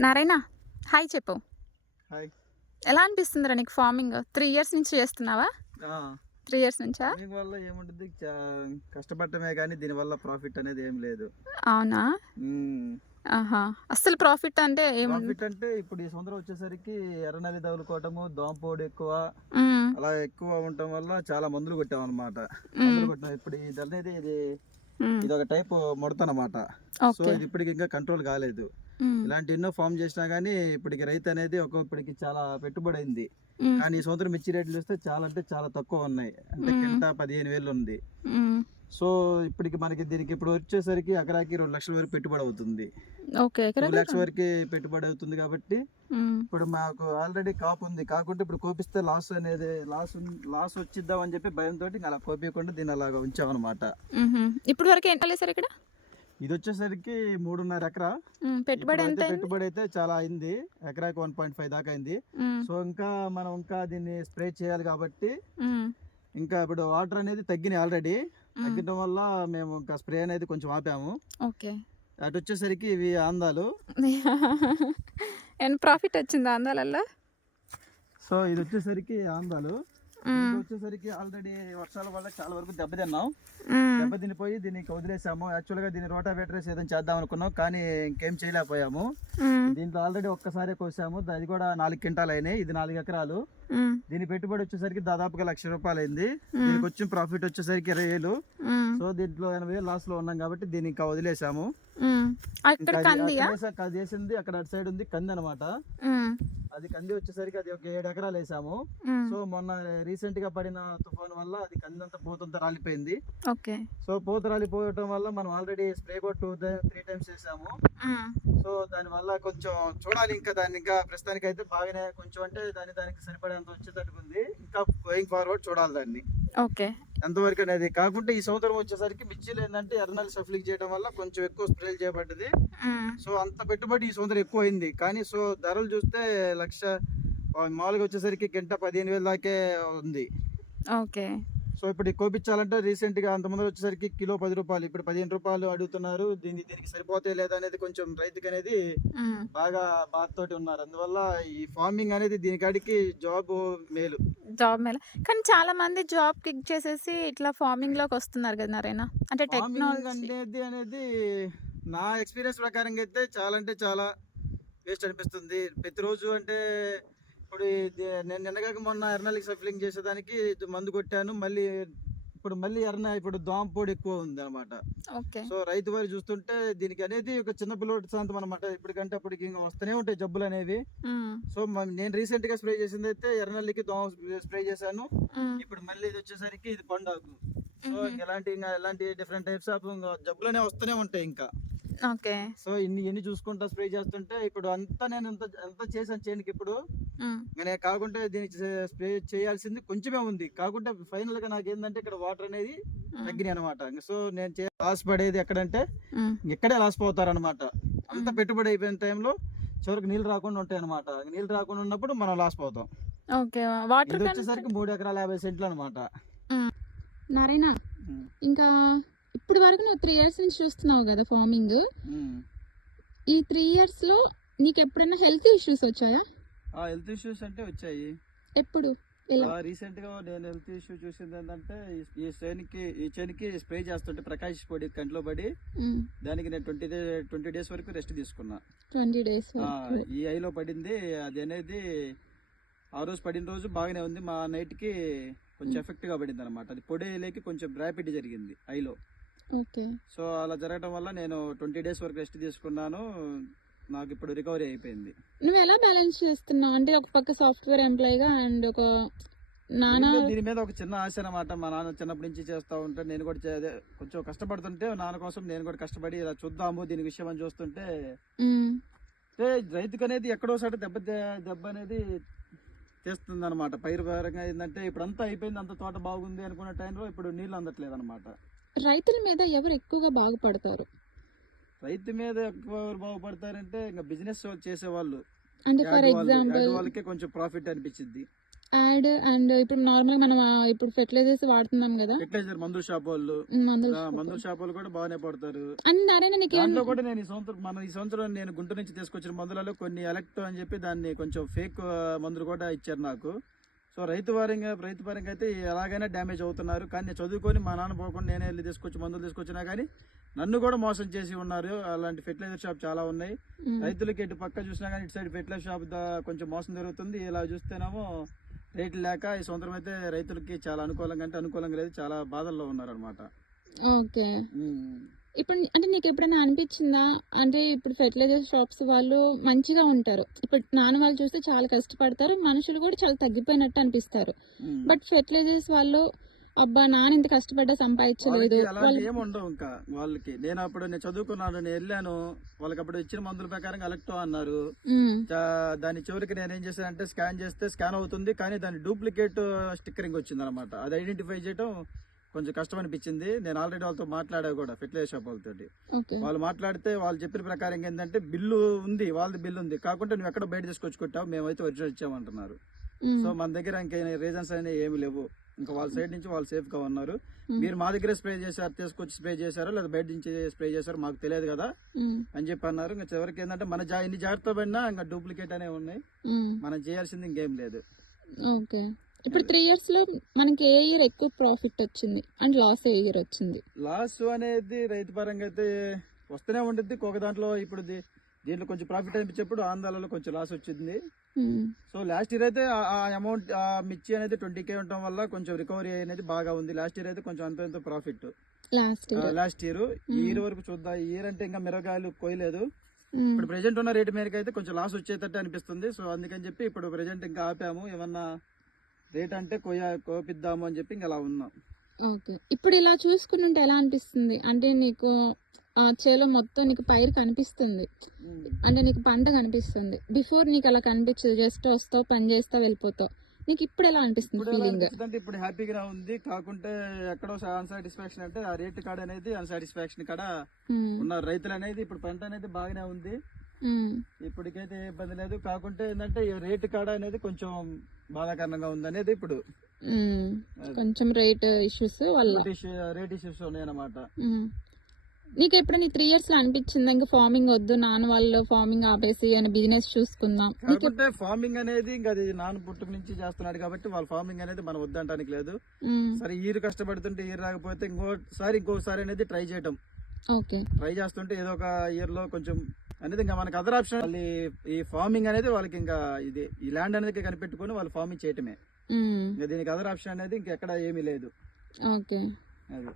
Narayana, hi చెప్పు. Hi. ఎలా అనిపిస్తుందిరా నీకు ఫార్మింగ్? 3 ఇయర్స్ నుంచి చేస్తున్నావా? ఆ! 3 ఇయర్స్ నుంచా? ఫార్మింగ్ వల్ల ఏముంటది కష్టపడటమే గానీ దీనివల్ల ప్రాఫిట్ అనేది ఏం లేదు. అవునా? హ్మ్. ఆహా! అస్సలు ప్రాఫిట్ అంటే ప్రాఫిట్ అంటే ఇప్పుడు ఈ సంవత్సరం వచ్చేసరికి ఎర్రనల్లి తగులుకోవటము, దోమపోడు ఎక్కువ, హ్మ్. అలా ఎక్కువ ఉండటం వల్ల చాలా మందులు కొట్టామన్నమాట. హ్మ్. మందులు కొట్టాం. ఇప్పుడు ఇదనేది హ్మ్. ఇదొక టైపు ముడతనమాట. So, okay. ఇది ఇప్పటికి ఇంకా కంట్రోల్ కాలేదు. హ్మ్. ఇలాంటి ఎన్నో ఫార్మ్ చేసినా గానీ ఇప్పటికి రైతు అనేది ఇప్పటికి చాలా పెట్టుబడయింది. హ్మ్. కానీ ఈ సంవత్సరం మిర్చి రేట్లు చూస్తే చాలా అంటే చాలా తక్కువ ఉన్నాయి. అంటే హ్మ్. కింటా 15,000 ఉంది. హ్మ్. సో, ఇప్పటికి మనకి దీనికి ఇప్పుడు వచ్చేసరికి ఎకరాకి 2,00,000 వరకు పెట్టుబడి అవుతుంది. ఓకే. ఎకరాకి 2,00,000 వరకే పెట్టుబడి అవుతుంది కాబట్టి, హ్మ్. ఇప్పుడు మాకు ఆల్రెడీ కాపు ఉంది. కాకుంటే ఇప్పుడు కోపిస్తే లాస్ వచ్చిద్దాం అని చెప్పి భయంతోటి ఇంక అలా కోపియకుండా దీన్ని అలాగా ఉంచామన్నమాట. హుహు. ఇప్పటి వరకు ఎంత వేసారు ఇక్కడ? ఇదొచ్చేసరికి 3.5 ఎకరా. పెట్టుబడి ఇప్పుడైతే ఎంతయింది? పెట్టుబడి అయితే చాలా అయింది. ఎకరాకి 1.5 దాకా అయింది. హ్మ్. సో, మనం దీన్ని స్ప్రే చేయాలి కాబట్టి, హ్మ్. ఇంకా ఇప్పుడు వాటర్ అనేది తగ్గినాయి ఆల్రెడీ. హ్మ్. తగ్గడం వల్ల మేము ఇంకా స్ప్రే అనేది కొంచెం ఆపాము. ఓకే. అటొచ్చేసరికి ఇవి ఆందాలు. ఏమన్నా ప్రాఫిట్ వచ్చిందా అందాలల్లో? సో, ఇదొచ్చేసరికి ఆందాలు. హ్మ్. దీంట్లో వచ్చేసరికి ఆల్రెడీ వర్షాల వల్ల చాలా వరకు దెబ్బతిన్నాం. హ్మ్. దెబ్బతినిపోయి దీనికి వదిలేసాము. యాక్చువల్‌గా దీన్ని రోటావేటర్ ఏదైనా చేద్దాం అనుకున్నాం. కానీ ఇంకేం చేయలేకపోయాము. హ్మ్. దీంట్లో ఆల్రెడీ ఒక్కసారే కోసాము. అది కూడా 4 క్వింటాలయినాయి. ఇది 4 ఎకరాలు. హ్మ్. దీని పెట్టుబడి వచ్చేసరికి దాదాపుగా ₹1,00,000 అయింది. హ్మ్. దీనికి వచ్చిన ప్రాఫిట్ వచ్చేసరికి 20,000. హ్మ్. సో, దీంట్లో 80,000 లాస్‌లో ఉన్నాం కాబట్టి దీన్ని ఇంకా వదిలేసాము. హ్మ్. అక్కడ ఇంకా అది కందియా? అదేసింది అక్కడ అటు సైడ్ ఉంది కందనమాట. హ్మ్. అది కంది వచ్చేసరికి అది ఒక 7 ఎకరాలు వేసాము. హ్మ్. సో, మొన్న రీసెంట్‌గా పడిన తుఫాను వల్ల అది కందంతా పూతంతా రాలిపోయింది. ఓకే. సో, పూత రాలిపోవటం వల్ల మనం ఆల్రెడీ స్ప్రే కూడా 3 టైమ్స్ చేసాము. హ్మ్. సో, దానివల్ల కొంచెం చూడాలి, ఇంకా దాన్ని ఇంకా ప్రస్తుతానికైతే బాగానే కొంచెం అంటే దానికి సరిపడేంత వచ్చేటట్టుగుంది. ఇంకా గోయింగ్ ఫార్వర్డ్ చూడాలి దాన్ని. ఓకే. ఎంతవరకు అనేది కాకుంటే ఈ సంవత్సరం వచ్చేసరికి మిర్చిలో ఏందంటే ఎర్రనల్లి సఫ్లింగ్ చేయడం వల్ల కొంచెం ఎక్కువ స్ప్రేలు చేయబడ్డది. హ్మ్. సో, అంత పెట్టుబడి ఈ సంవత్సరం ఎక్కువయింది. కానీ సో, ధరలు చూస్తే మామూలుగా వచ్చేసరికి కింటా 15,000 దాకే ఉంది. ఓకే. సో, ఇప్పుడు కోపిచ్చాలంటే రీసెంట్‌గా అంతకుముందు వచ్చేసరికి కిలో ₹10 ఇప్పుడు ₹15 అడుగుతున్నారు. దీనికి సరిపోతాయా లేదా అనేది కొంచెం రైతుకనేది హ్మ్. బాగా బాధతోటి ఉన్నారు. అందువల్ల ఈ ఫార్మింగ్ అనేది దీనికాడికి జాబు మేలు. జాబ్ మేలా? కానీ చాలా మంది జాబ్ కిక్ చేసేసి ఇట్లా ఫార్మింగ్‌లోకొస్తున్నారు కదా! నారాయణ. అంటే ఫార్మింగ్ టెక్నాలజీ. అనేది నా ఎక్స్‌పీరియన్స్ ప్రకారంగా అయితే చాలా అంటే చాలా వేస్ట్ అనిపిస్తుంది. ప్రతిరోజు అంటే ఇప్పుడు నేను నిన్నగాక మొన్న ఎర్రనెల్లికి సప్లింగ్ చేసేదానికి మందు కొట్టాను. ఇప్పుడు దోమపోడు ఎక్కువ ఉందన్నమాట. ఓకే. సో, రైతు వారు చూస్తుంటే దీనికి అనేది ఒక చిన్న పిల్లోడి శాంతం అనమాట. ఇప్పటికంటే అప్పటికి ఇంక వస్తూనే ఉంటాయి జబ్బులనేవి. హ్మ్. సో, నేను రీసెంట్‌గా స్ప్రే చేసిందైతే ఎర్రనెల్లికి దోమ స్ప్రే చేశాను. హ్మ్. ఇప్పుడు మళ్ళీ ఇదొచ్చేసరికి ఇది పొండాకు. సో, హుహు. ఇలాంటి డిఫరెంట్ టైప్స్ ఆఫ్ జబ్బులనేవి వస్తూనే ఉంటాయి ఇంకా. ఓకే. సో, ఇన్ని చూసుకుంటా స్ప్రే చేస్తుంటే ఇప్పుడు అంతా నేను ఎంత చేశాను చేనుకిప్పుడు. హ్మ్. నేను కాకుంటే దీనికి స్ప్రే చేయాల్సింది కొంచెమే ఉంది. కాకుంటే ఫైనల్‌గా నాకేందంటే ఇక్కడ వాటర్ అనేది హ్మ్. తగ్గినాయనమాట. సో, నేను లాస్ పడేది ఎక్కడంటే హ్మ్. ఇక్కడే లాస్ పోతారనమాట. అంత హ్మ్. పెట్టుబడి అయిపోయిన టైంలో చివరికి నీళ్ళు రాకుండా ఉంటాయనమాట. నీళ్ళు రాకుండా ఉన్నప్పుడు మనం లాస్ పోతాం. ఓకే. Water ఇదొచ్చేసరికి consent. 3 ఎకరాల 50 సెంట్లు అనమాట. హ్మ్. నారాయణ, హ్మ్. ఇంకా ఇప్పటి వరకు నువ్వు 3 ఇయర్స్ నుంచి చూస్తున్నావు గదా ఫార్మింగ్. హ్మ్. ఈ 3 ఇయర్స్‌లో నీకెప్పుడైనా హెల్త్ ఇష్యూస్ వచ్చాయా? హెల్త్ ఇష్యూస్ అంటే వచ్చాయి. ఎప్పుడు? ఎలా? రీసెంట్‌గా నేను హెల్త్ ఇష్యూ చూసిందేంటంటే ఈ చేనుకి స్ప్రే చేస్తుంటే ప్రకాష్ పొడి కంట్లో పడి హ్మ్. దానికి నేను 20 డేస్ వరకు రెస్ట్ తీసుకున్నా. 20 డేస్ ఆ! వరకు. ఈ ఐలో పడింది. అది అనేది ఆ రోజు పడిన రోజు బాగానే ఉంది. మా నైట్‌కి కొంచెం హ్మ్. ఎఫెక్ట్‌గా పడిందనమాట. అది పొడిలేకి కొంచెం ర్యాపిడ్ జరిగింది ఐలో. ఓకే. సో, అలా జరగడం వల్ల నేను 20 డేస్ వరకు రెస్ట్ తీసుకున్నాను. నాకిప్పుడు రికవరీ అయిపోయింది. నువ్వెలా బ్యాలెన్స్ చేస్తున్నావు? అంటే ఒక పక్క సాఫ్ట్‌వేర్ ఎంప్లాయీగా అండ్ ఒక నాన్న. దీని మీద ఒక చిన్న ఆశ అనమాట. మా నాన్న చిన్నప్పటి నుంచి చేస్తా ఉంటే నేను కూడా అదే కొంచెం కష్టపడుతుంటే నాన్న కోసం నేను కూడా కష్టపడి ఇలా చూద్దాము దీని విషయం అని చూస్తుంటే హ్మ్. రైతుకనేది ఎక్కడో చోట దెబ్బ అనేది చేస్తుందన్నమాట. పైరు పరంగా ఏందంటే ఇప్పుడంతా అయిపోయింది. అంత తోట బాగుంది అనుకున్న టైంలో ఇప్పుడు నీళ్ళు అందట్లేదన్నమాట. రైతుల మీద ఎవరు ఎక్కువగా బాగుపడతారు? రైతు మీద ఎక్కువ ఎవరు బాగుపడతారంటే ఇంకా బిజినెస్ చేసేవాళ్ళు. అంటే ఫర్ యాడ్ ఎగ్జాంపుల్. వాళ్ళకే కొంచెం ప్రాఫిట్ అనిపించిద్ది. యాడ్ అండ్ ఇప్పుడు నార్మల్ మనం ఇప్పుడు ఫెర్టిలైజర్స్ వాడుతున్నాం కదా, ఫెర్టిలైజర్ మందుల షాప్ వాళ్ళు, మందులు మందుల షాప్ వాళ్ళు కూడా బాగానే పడతారు. అండ్ నారాయణ నీకు దాంట్లో కూడా నేను ఈ సంవత్సరం నేను గుంటూరు నుంచి తీసుకొచ్చిన మందులలో కొన్ని ఎలక్ట్రో అని చెప్పి దాన్ని కొంచెం ఫేక్ మందులు కూడా ఇచ్చారు నాకు. సో రైతు పరంగా అయితే ఎలాగైనా డ్యామేజ్ అవుతున్నారు. కానీ నేను చదువుకొని మా నాన్న పోకుండా నేనే వెళ్ళి మందులు తీసుకొచ్చినా కానీ నన్ను కూడా మోసం చేసి ఉన్నారు. అలాంటి ఫెర్టిలైజర్ షాప్ చాలా ఉన్నాయి. రైతులకి ఎటు పక్క చూసినా కానీ ఇటు సైడ్ ఫెర్టిలైజర్ షాప్ కొంచెం మోసం జరుగుతుంది. ఇలా చూస్తేనేమో రేట్లు లేక ఈ సంవత్సరం అయితే రైతులకి చాలా అనుకూలంగా లేదు, చాలా బాధల్లో ఉన్నారు అనమాట. ఓకే. ఇప్పుడు అంటే నీకు ఎప్పుడైనా అనిపించిందా, అంటే ఇప్పుడు ఫెర్టిలైజర్ షాప్స్ వాళ్ళు మంచిగా ఉంటారు, ఇప్పుడు నాన్న వాళ్ళు చూస్తే చాలా కష్టపడతారు, మనుషులు కూడా చాలా తగ్గిపోయినట్టు అనిపిస్తారు, బట్ ఫెర్టిలైజర్స్ వాళ్ళు అబ్బా నాన్న ఇంత కష్టపడ్డా సంపాదించలేదు అలాంటి ఏముండవు. ఇంకా వాళ్ళకి నేను చదువుకున్నాను, నేను వెళ్ళాను, వాళ్ళకి అప్పుడు ఇచ్చిన మందుల ప్రకారం ఎలక్ట్రో అన్నారు. దాని చివరికి నేను ఏం చేశానంటే స్కాన్ చేస్తే స్కాన్ అవుతుంది, కానీ దాని డూప్లికేట్ స్టిక్కరింగ్ వచ్చింది అనమాట. అది ఐడెంటిఫై చేయడం కొంచెం కష్టం అనిపించింది. నేను ఆల్రెడీ వాళ్ళతో మాట్లాడా కూడా, ఫెర్టిలైజర్ షాప్ వాళ్ళతో. వాళ్ళు మాట్లాడితే వాళ్ళు చెప్పిన ప్రకారం ఏంటంటే బిల్లు ఉంది, వాళ్ళది బిల్లు ఉంది, కాకుంటే నువ్వు ఎక్కడ బయట తీసుకొచ్చి కొట్టావు, మేమైతే ఒరిజినల్ ఇచ్చామంటున్నారు. సో మన దగ్గర ఇంకేం రీజన్స్ అనేవి ఏమి లేవు. ఇంకా వాళ్ళ సైడ్ నుంచి వాళ్ళు సేఫ్ గా ఉన్నారు. మీరు మా దగ్గర స్ప్రే చేశారు, తీసుకొచ్చి స్ప్రే చేశారో లేదా బయట నుంచి స్ప్రే చేశారో మాకు తెలియదు కదా అని చెప్పి అన్నారు. ఇంకా చివరికి ఏంటంటే మన ఎన్ని జాగ్రత్త పడినా ఇంకా డూప్లికేట్ అనేవి ఉన్నాయి, మనం చేయాల్సింది ఇంకేం లేదు. ఓకే. ఇప్పుడు 3 years లో మనకి ఏ ఇయర్ ఎక్కువ ప్రాఫిట్ వచ్చింది అండ్ లాస్ ఏ ఇయర్ వచ్చింది? లాస్ అనేది రైతు పరంగా అయితే వస్తూనే ఉంటుంది. ఒక దాంట్లో ఇప్పుడు దీంట్లో కొంచెం ప్రాఫిట్ అనిపించేప్పుడు ఆంధ్రాలో కొంచెం లాస్ వచ్చింది. సో లాస్ట్ ఇయర్ అయితే ఆ అమౌంట్ ఆ మిర్చి అనేది 20K ఉండటం వల్ల కొంచెం రికవరీ అనేది బాగా ఉంది. లాస్ట్ ఇయర్ అయితే కొంచెం అంత ప్రాఫిట్ లాస్ట్ ఇయర్. ఈ ఇయర్ వరకు చూద్దాం. ఈ ఇయర్ అంటే ఇంకా మిరగాయలు కోయలేదు. ఇప్పుడు ప్రెజెంట్ ఉన్న రేటు మేరకు అయితే కొంచెం లాస్ వచ్చేటట్టు అనిపిస్తుంది. సో అందుకని చెప్పి ఇప్పుడు ప్రెజెంట్ ఇంకా ఆపాము, ఏమన్నా రేట్ అంటే కోపిద్దాము అని చెప్పి ఇంకా అలా ఉన్నాం. ఓకే. ఇప్పుడు ఇలా చూసుకుంటుంటే ఎలా అనిపిస్తుంది, అంటే నీకు చేలో మొత్తం నీకు పైరు కనిపిస్తుంది, అంటే నీకు పంట కనిపిస్తుంది, బిఫోర్ నీకు అలా కనిపించదు, జస్ట్ వస్తావు పని చేస్తావు వెళ్ళిపోతావు, నీకు ఇప్పుడు ఎలా అనిపిస్తుంది ఫీలింగ్? అంటే ఇప్పుడు హ్యాపీగా ఉంది, కాకుంటే ఎక్కడో అన్సాటిస్ఫాక్షన్, అంటే ఆ రేట్ కాడ అనేది అన్సాటిస్ఫాక్షన్ కాడ ఉన్న రైతులు అనేది. ఇప్పుడు పంట అనేది బాగానే ఉంది, ఇప్పటికైతే ఇబ్బంది లేదు, కాకుంటే ఏంటంటే రేట్ కాడ అనేది కొంచెం బాధాకరంగా ఉంది అనేది. ఇప్పుడు కొంచెం రేట్ ఇష్యూస్ వల్ల రేట్ ఇష్యూస్ ఉన్నాయన్నమాట. నీకు ఎప్పుడైనా 3 years లో అనిపించిందా ఇంకా ఫార్మింగ్ వద్దు, నాన్న వాళ్ళు ఫార్మింగ్ ఆపేసి అని బిజినెస్ చూసుకుందాం? కాకుంటే ఫార్మింగ్ అనేది ఇంకా అది నాన్న పుట్టుక నుంచి చేస్తున్నాడు కాబట్టి వాళ్ళ ఫార్మింగ్ అనేది మనం వద్దంటానికి లేదు. సరే ఈరు కష్టపడుతుంటే ఈరు రాకపోతే ఇంకోసారి అనేది ట్రై చేయటం, ట్రై చేస్తుంటే ఏదో ఒక ఇయర్ లో కొంచెం అనేది ఇంకా మనకు అదర్ ఆప్షన్. మళ్ళీ ఈ ఫార్మింగ్ అనేది వాళ్ళకి ఇంకా ఈ ల్యాండ్ అనేది కనిపెట్టుకుని వాళ్ళు ఫార్మింగ్ చేయటమే, దీనికి అదర్ ఆప్షన్ అనేది ఇంకెక్కడ ఏమీ లేదు. ఓకే. అది